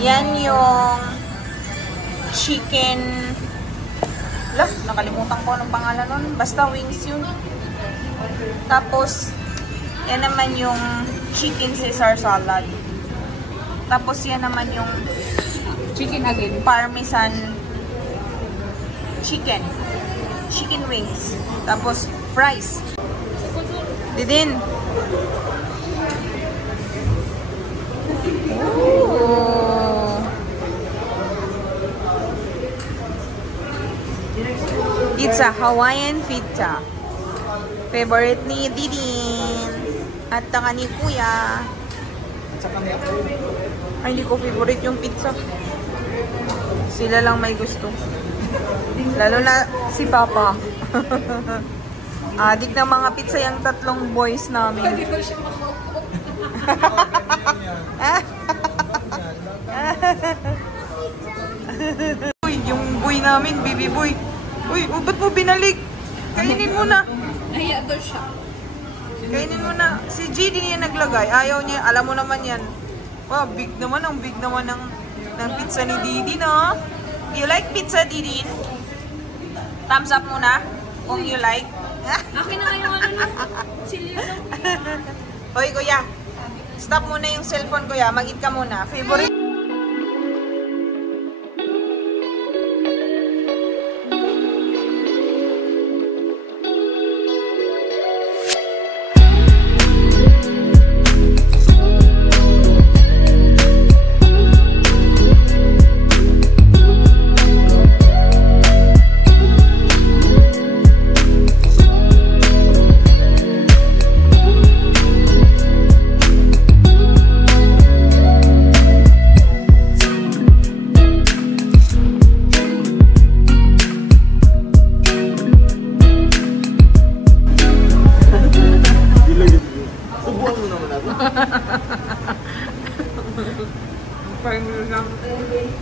Yan yung chicken. Lah, nakalimutan ko anong pangalan nun. Basta wings yun. Tapos, yan naman yung chicken Caesar salad. Tapos, yan naman yung Chicken again. parmesan chicken. Chicken wings. Tapos, fries. Didin. Oh. Pizza, Hawaiian pizza. Favorite ni Didin. At taka ni Kuya. Ay, hindi ko favorite yung pizza. Sila lang may gusto. Lalo na si Papa. Adik ng mga pizza yung tatlong boys namin. Uy, yung boy namin, baby boy. Uy, ba't mo binalik? Kainin mo na. Nahiya daw siya. Kainin mo na. Si G, di niya naglagay. Ayaw niya. Alam mo naman yan. Wow, big naman. Ang big naman ng pizza ni Didi, no? You like pizza, Didi? Thumbs up muna kung you like. Akin na ngayon chili lang. Hoy, kuya. Stop muna yung cellphone, kuya. Mag-eat ka muna. Favorite?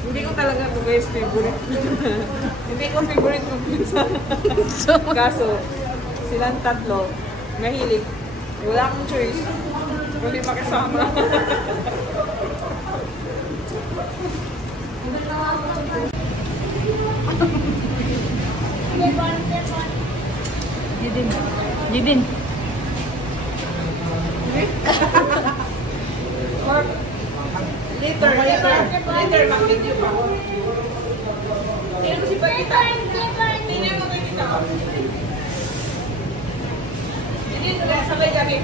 Hindi ko talaga ito guys favorite. Hindi ko favorite ng pizza. Kaso, silang tatlo, mahilig. Wala akong choice. Kundi makisama. Jidin. Jidin. Later, mag-video pa. Tingnan mo si Pagkita. Tingnan mo Pagkita. Hindi, sabay kami.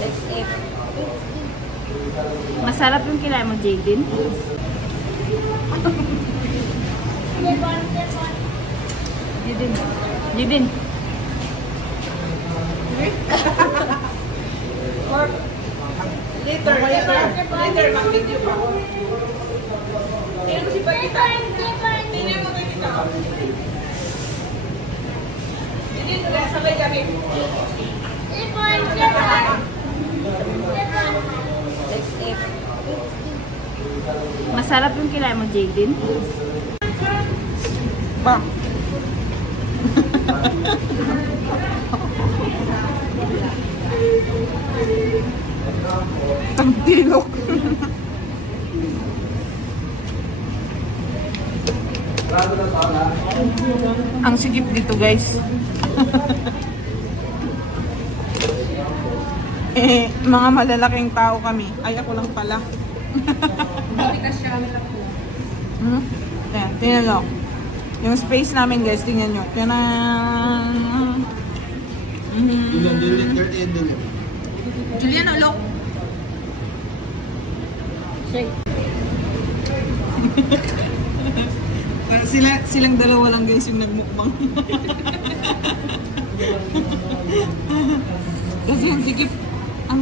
Let's eat. Masarap yung kinain mo, Jadin. Jidin. Jidin. Later, mag-video pa. Tingnan mo si Pagkita. Tingnan mo Pagkita. Hindi, sabay kami. Let's eat. Masarap yung kinain mo, Jadin. Pa. Tagtilok. Ang sigip dito guys. Mga malalaking tao kami. Ay, ako lang pala. Ayan, tingnan nyo. Yung space namin guys, tingnan nyo. Tingnan. Julian, look. Silang dalawa lang guys yung nagmukbang. Kasi ang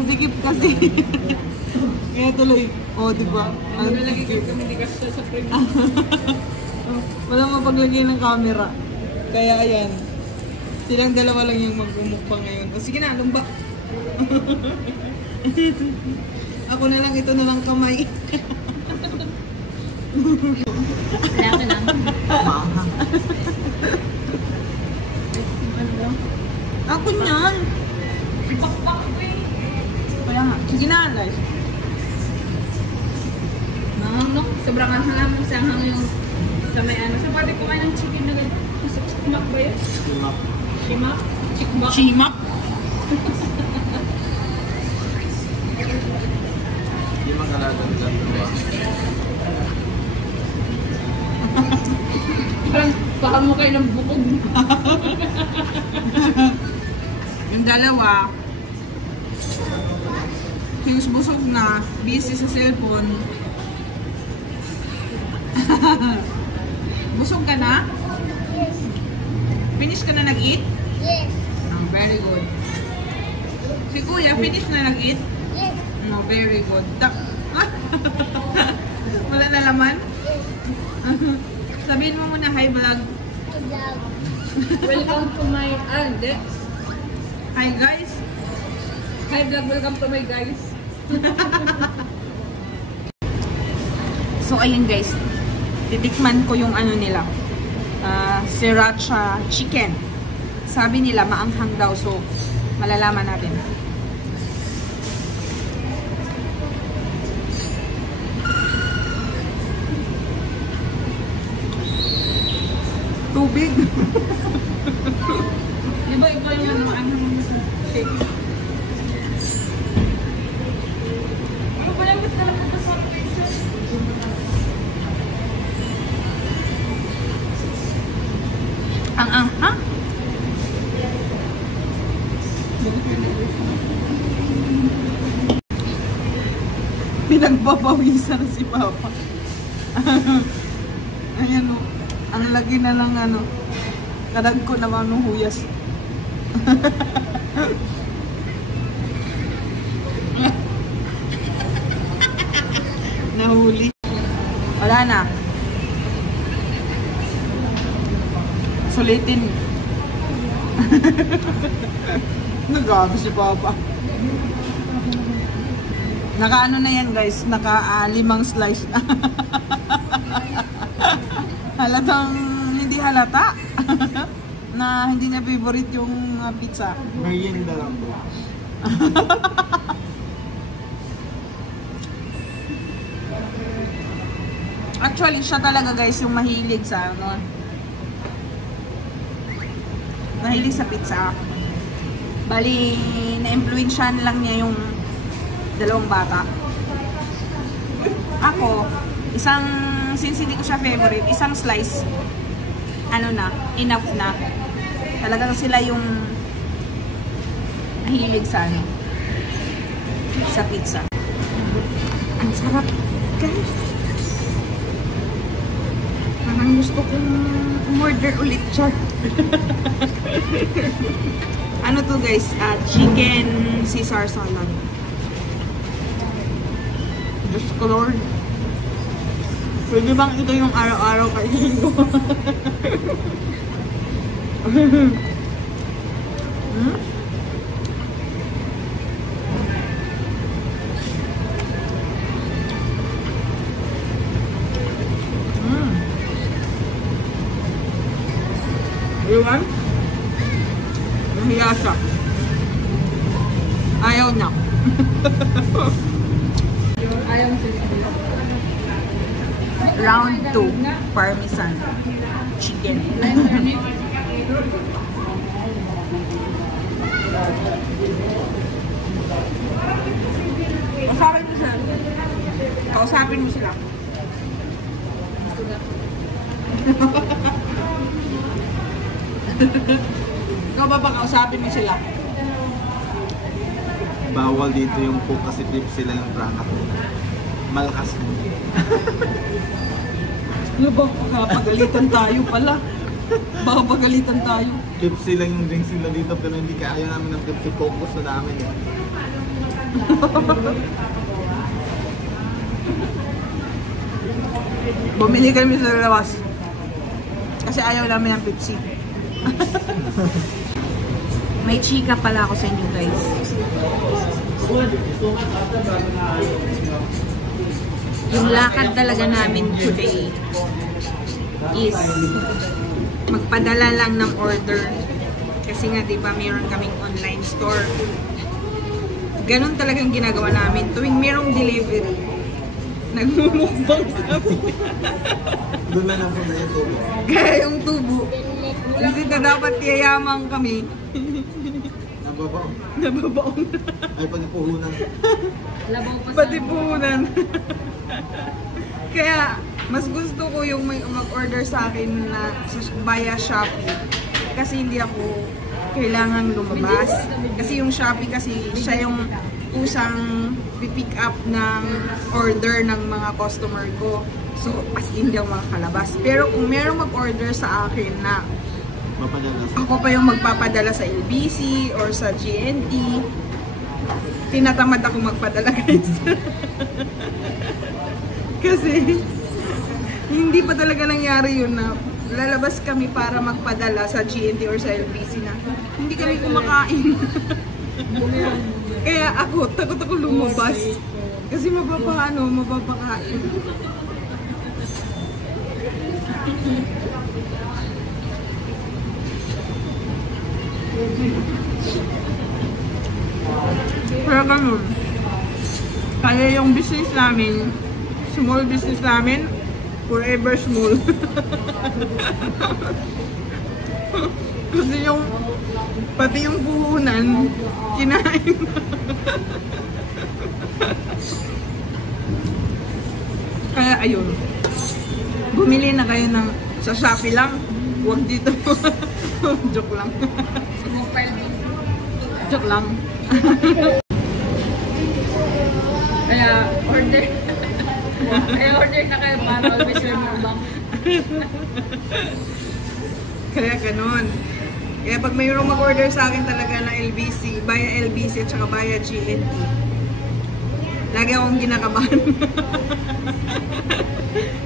sikip kasi. Kaya tuloy, diba? Nalagay ko hindi kasi sa frame. Walang mapaglagay ng camera. Kaya ayan. Silang dalawa lang yung magmumukbang ngayon. O sige na, lumba. Ako na lang, ito na lang kamay. Kailangan lang. Ako niyan. Kaya nga. Sige na, guys. Mangang, sobrang ang hangang sa hangang yung sa may ano. Sa pwede kumain ng chicken na ganyan. Sa chikmak ba yun? Simak. Shimak? Chikmak? Chimak. Hindi magalagan lang. Parang baka mo kayo ng bukog. Yung dalawa, yung busog na, busy sa cellphone. Busog ka na? Yes. Finish ka na nag-eat? Yes. Oh, very good. Si Kuya, finish na nag-eat? Yes. No, very good. Wala na laman? Yes. Sabihin mo muna, hi vlog. I love. Welcome to my... hindi. Hi guys. Hi vlog, welcome to my guys. So ayun guys, titikman ko yung ano nila, sriracha chicken. Sabi nila maanghang daw, so malalaman natin. Tubig. Di ba iba yung maanghang shake? Ano ba lang talaga ito sa Ha? Pinagpapawisan si Papa. Ayan o. Ang lagi na lang ano. Kadag ko naman ng huyas. Nahuli. Wala na. Sulitin. Nagabi si Papa. Naka-ano na yan guys, naka-5 slice. Halatang hindi halata. Na hindi niya favorite yung pizza. Merienda lang po. Actually, siya talaga guys yung mahilig sa ano. Mahilig sa pizza. Bali, na-influensyahan lang niya yung dalawang bata. Ako, since hindi ko siya favorite, isang slice, ano na, enough na. Talagang sila yung mahilig sa ano, sa pizza. Ang sarap, guys. Parang gusto kong umorder ulit siya. Ano to guys? Chicken Caesar salad. Diyos ko Lord. Pwede bang ito yung araw-araw kainin ko? Hmm? Iwan? Nahiya siya. Ayaw na. Ayaw siya. Round 2, Parmesan chicken. Kausapin mo sila. Kausapin mo sila. Ikaw ba kausapin mo sila? Bawal dito yung cook kasi tip sila yung prangkat. Malakas mo. Ano ba? Pagalitan tayo pala. Baka pagalitan tayo. Tip sila yung drinks sila dito pero hindi kaya namin ng tip si focus na namin eh. Bumili kami sa lawas. Kasi ayaw namin ng Pepsi. May chika pala ako sa inyo guys. Yung lakad talaga namin today is magpadala lang ng order. Kasi nga diba mayroon kaming online store. Ganon talagang ginagawa namin. Tuwing merong delivery, nagmumukbang kami. Doon na lang po na yung tubo. Kaya yung tubo. Kasi na dapat yayamang kami. Nababaw. Nababaon. Ay, pati puhunan. Labaw pa sa... Pati puhunan. Kaya, mas gusto ko yung mag-order sa akin na via Shopee. Kasi hindi ako kailangan lumabas. Kasi yung Shopee kasi siya yung kusang pipick up ng order ng mga customer ko. So, as in, hindi ako makakalabas. Pero kung merong mag-order sa akin na Mapadala sa... ako pa yung magpapadala sa LBC or sa GNT, tinatamad ako magpadala, guys. Kasi hindi pa talaga nangyari yun na lalabas kami para magpadala sa GNT or sa LBC na hindi kami kumakain. Kaya takot ako lumabas. Kasi mapapakain. Kaya ganun. Kaya yung business namin, small business namin, forever small. Kasi yung, pati yung puhunan, kinain. Kaya ayun. Bumili na kayo ng sa Shopee lang. Huwag dito. Joke lang. Joke lang. Kaya order. Kaya order na kayo para always remember. Kaya ganun. Kaya pag mayroong mag-order sa akin talaga ng LBC, via LBC at saka via GNT, lagi akong kinakabahan.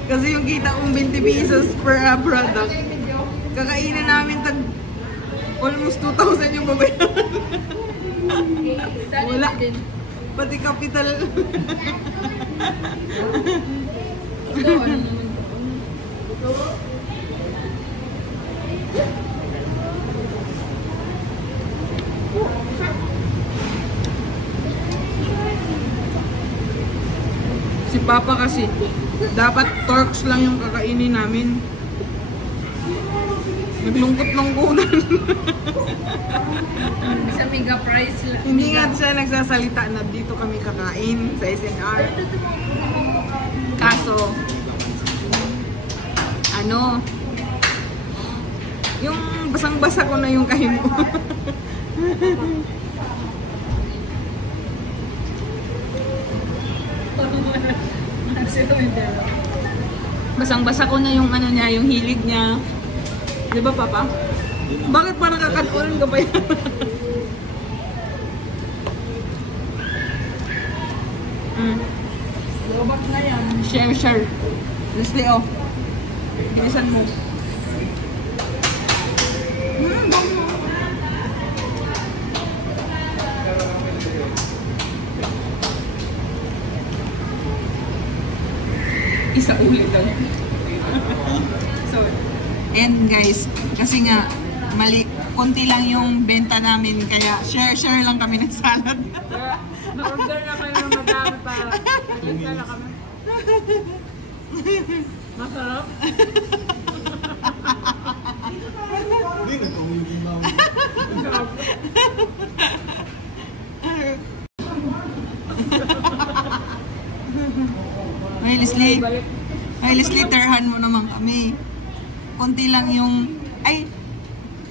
Kasi yung kita kong 20 pesos per product, kakainin namin almost 2,000 yung babayaran. Wala. Pati capital. Si Papa kasi, dapat torks lang yung kakainin namin. Naglungkot-lungkutan. Sa mega price lang. Hindi nga siya nagsasalita na dito kami kakain sa SNR. Kaso, yung basang-basa ko na yung kain ko. Basang-basa ko na yung niya, yung hilig niya. Di ba, Papa? Bakit parang kakatulan ka pa yan? Robot na yan. Share. Leslie, oh. Bilisan mo. Isa ulit daw. So, and guys, kasi nga, konti lang yung benta namin, kaya share lang kami ng salad. Na-order na kayo ng madami para magiging na kami. Masarap. Hindi na tumulog yung mama. Ay, Leslie, terhan mo naman kami. Konti lang yung,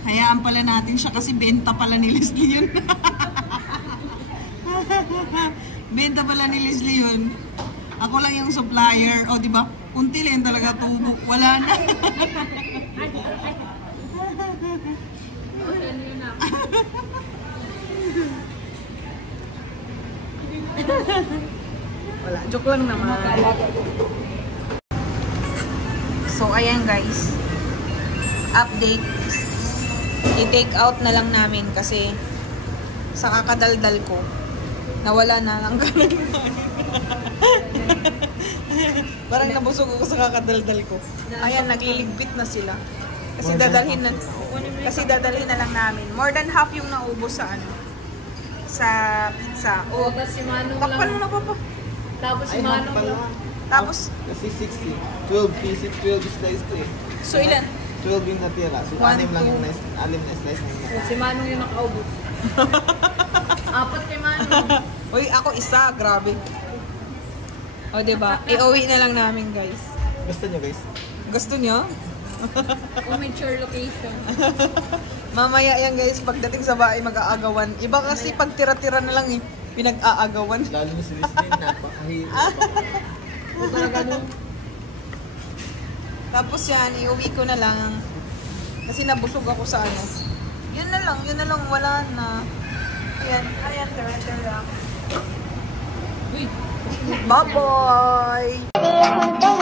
hayaan pala natin siya kasi benta pala ni Leslie yun. Benta pala ni Leslie yun. Ako lang yung supplier. O, diba? Kunti lang talaga tubo. Wala na. Wala. Joke lang naman. So, ayan guys. Update. I-take out na lang namin kasi sa kakadaldal ko, nawala na lang kanin. Parang nabusog ako sa kakadaldal ko. Ayan, nagliligpit na sila. Kasi dadalhin na lang namin. More than half yung naubos sa sa pizza. Oo, tapos si Manong Takpan mo lang. na, Papa. Tapos si Ay, half Manong pala. lang. Tapos, Kasi 60. 12 pieces, 12 slice ko eh. so ilan? 12 yung natira. So, One, anim lang two. yung alim na slice na yun. Si Manong yung nakaubos. 4 kay Manong. Uy, ako isa. Grabe. O, diba? I-uwi na lang namin, guys. Gusto nyo guys? Gusto nyo? Mature location. Mamaya yan, guys. Pagdating sa bahay, mag-aagawan. Iba kasi pag tira-tira na lang eh. Pinag-aagawan. Lalo na si Liz din, napakahirap. O talaga mo. Tapos yan, iuwi ko na lang. Kasi nabusog ako sa ano. Yun na lang, wala na. Ayan, tira-tira. Uy. Bye-bye!